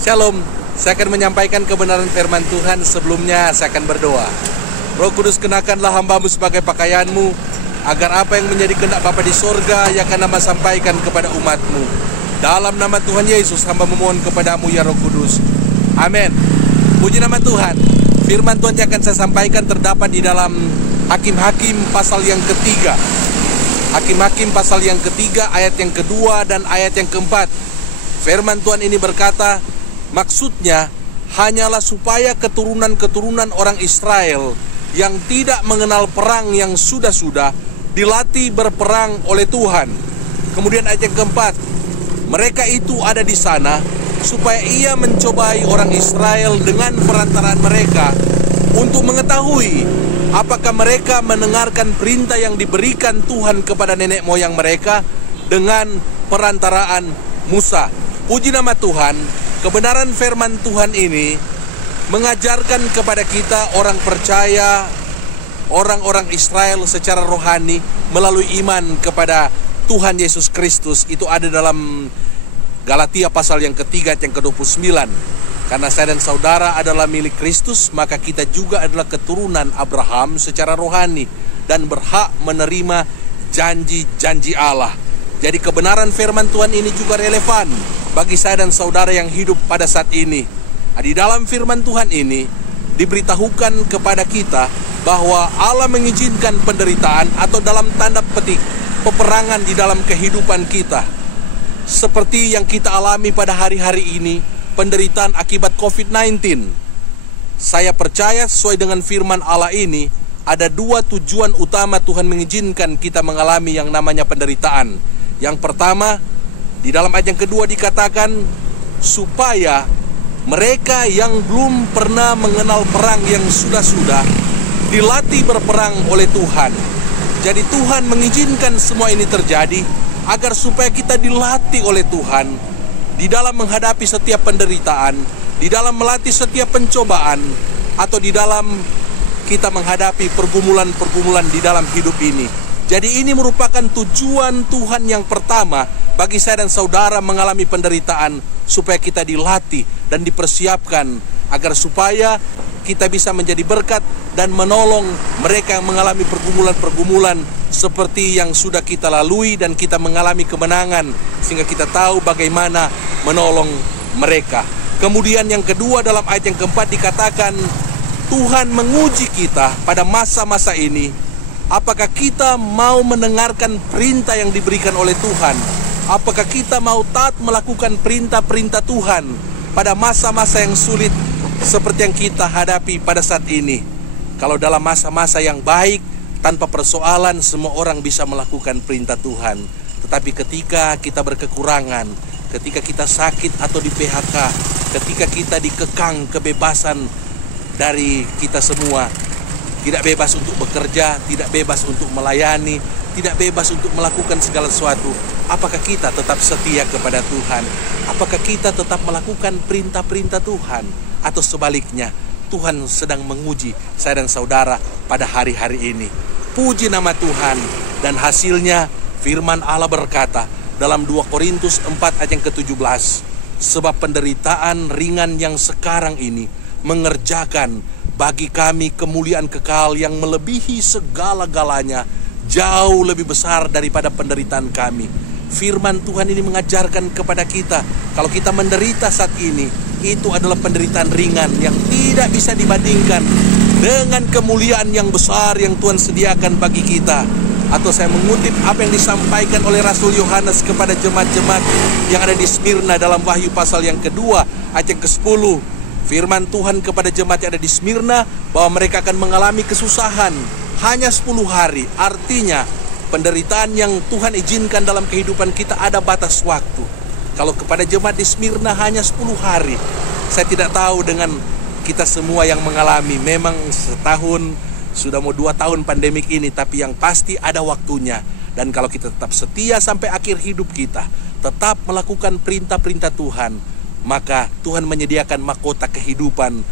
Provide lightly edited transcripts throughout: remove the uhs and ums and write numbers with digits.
Shalom, saya akan menyampaikan kebenaran firman Tuhan. Sebelumnya saya akan berdoa. Roh Kudus, kenakanlah hambamu sebagai pakaianmu, agar apa yang menjadi kehendak Bapa di sorga yang akan nama sampaikan kepada umatmu. Dalam nama Tuhan Yesus, hamba memohon kepadamu ya Roh Kudus. Amin. Puji nama Tuhan. Firman Tuhan yang akan saya sampaikan terdapat di dalam Hakim-Hakim pasal yang ketiga. Hakim-Hakim pasal yang ketiga, ayat yang kedua dan ayat yang keempat. Firman Tuhan ini berkata, maksudnya hanyalah supaya keturunan-keturunan orang Israel yang tidak mengenal perang yang sudah-sudah dilatih berperang oleh Tuhan. Kemudian ayat yang keempat, mereka itu ada di sana supaya ia mencobai orang Israel dengan perantaraan mereka untuk mengetahui apakah mereka mendengarkan perintah yang diberikan Tuhan kepada nenek moyang mereka dengan perantaraan Musa. Puji nama Tuhan. Kebenaran firman Tuhan ini mengajarkan kepada kita orang percaya, orang-orang Israel secara rohani melalui iman kepada Tuhan Yesus Kristus. Itu ada dalam Galatia pasal yang ketiga yang ke-29. Karena saya dan saudara adalah milik Kristus, maka kita juga adalah keturunan Abraham secara rohani dan berhak menerima janji-janji Allah. Jadi kebenaran firman Tuhan ini juga relevan bagi saya dan saudara yang hidup pada saat ini. Di dalam firman Tuhan ini diberitahukan kepada kita bahwa Allah mengizinkan penderitaan atau dalam tanda petik peperangan di dalam kehidupan kita. Seperti yang kita alami pada hari-hari ini, penderitaan akibat COVID-19. Saya percaya sesuai dengan firman Allah ini, ada dua tujuan utama Tuhan mengizinkan kita mengalami yang namanya penderitaan. Yang pertama, di dalam ayat yang kedua dikatakan, supaya mereka yang belum pernah mengenal perang yang sudah-sudah dilatih berperang oleh Tuhan. Jadi Tuhan mengizinkan semua ini terjadi agar supaya kita dilatih oleh Tuhan di dalam menghadapi setiap penderitaan, di dalam melatih setiap pencobaan, atau di dalam kita menghadapi pergumulan-pergumulan di dalam hidup ini. Jadi ini merupakan tujuan Tuhan yang pertama bagi saya dan saudara mengalami penderitaan, supaya kita dilatih dan dipersiapkan agar supaya kita bisa menjadi berkat dan menolong mereka yang mengalami pergumulan-pergumulan seperti yang sudah kita lalui, dan kita mengalami kemenangan sehingga kita tahu bagaimana menolong mereka. Kemudian yang kedua, dalam ayat yang keempat dikatakan Tuhan menguji kita pada masa-masa ini. Apakah kita mau mendengarkan perintah yang diberikan oleh Tuhan? Apakah kita mau taat melakukan perintah-perintah Tuhan pada masa-masa yang sulit seperti yang kita hadapi pada saat ini? Kalau dalam masa-masa yang baik, tanpa persoalan semua orang bisa melakukan perintah Tuhan. Tetapi ketika kita berkekurangan, ketika kita sakit atau di PHK, ketika kita dikekang kebebasan dari kita semua, tidak bebas untuk bekerja, tidak bebas untuk melayani, tidak bebas untuk melakukan segala sesuatu, apakah kita tetap setia kepada Tuhan? Apakah kita tetap melakukan perintah-perintah Tuhan? Atau sebaliknya, Tuhan sedang menguji saya dan saudara pada hari-hari ini. Puji nama Tuhan. Dan hasilnya firman Allah berkata dalam 2 Korintus 4 ayat yang ke-17, sebab penderitaan ringan yang sekarang ini mengerjakan bagi kami kemuliaan kekal yang melebihi segala-galanya, jauh lebih besar daripada penderitaan kami. Firman Tuhan ini mengajarkan kepada kita, kalau kita menderita saat ini, itu adalah penderitaan ringan yang tidak bisa dibandingkan dengan kemuliaan yang besar yang Tuhan sediakan bagi kita. Atau saya mengutip apa yang disampaikan oleh Rasul Yohanes kepada jemaat-jemaat yang ada di Smyrna dalam Wahyu pasal yang kedua ayat yang ke-10. Firman Tuhan kepada jemaat yang ada di Smyrna bahwa mereka akan mengalami kesusahan hanya 10 hari. Artinya penderitaan yang Tuhan izinkan dalam kehidupan kita ada batas waktu. Kalau kepada jemaat di Smyrna hanya 10 hari. Saya tidak tahu dengan kita semua yang mengalami, memang setahun, sudah mau 2 tahun pandemik ini, tapi yang pasti ada waktunya. Dan kalau kita tetap setia sampai akhir hidup kita, tetap melakukan perintah-perintah Tuhan, maka Tuhan menyediakan mahkota kehidupan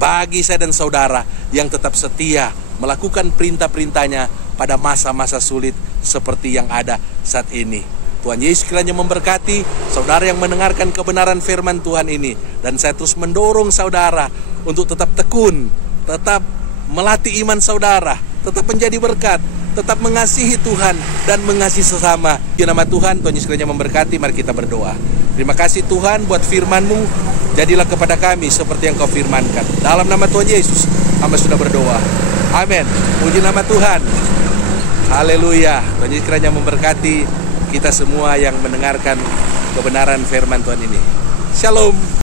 bagi saya dan saudara yang tetap setia melakukan perintah-perintahnya pada masa-masa sulit seperti yang ada saat ini. Tuhan Yesus kiranya memberkati saudara yang mendengarkan kebenaran firman Tuhan ini. Dan saya terus mendorong saudara untuk tetap tekun, tetap melatih iman saudara, tetap menjadi berkat, tetap mengasihi Tuhan dan mengasihi sesama. Di nama Tuhan, Tuhan Yesus kiranya memberkati. Mari kita berdoa. Terima kasih Tuhan buat firman-Mu. Jadilah kepada kami seperti yang Kau firmankan. Dalam nama Tuhan Yesus, hamba sudah berdoa. Amin. Puji nama Tuhan. Haleluya. Tuhan Yesus kiranya memberkati kita semua yang mendengarkan kebenaran firman Tuhan ini. Shalom.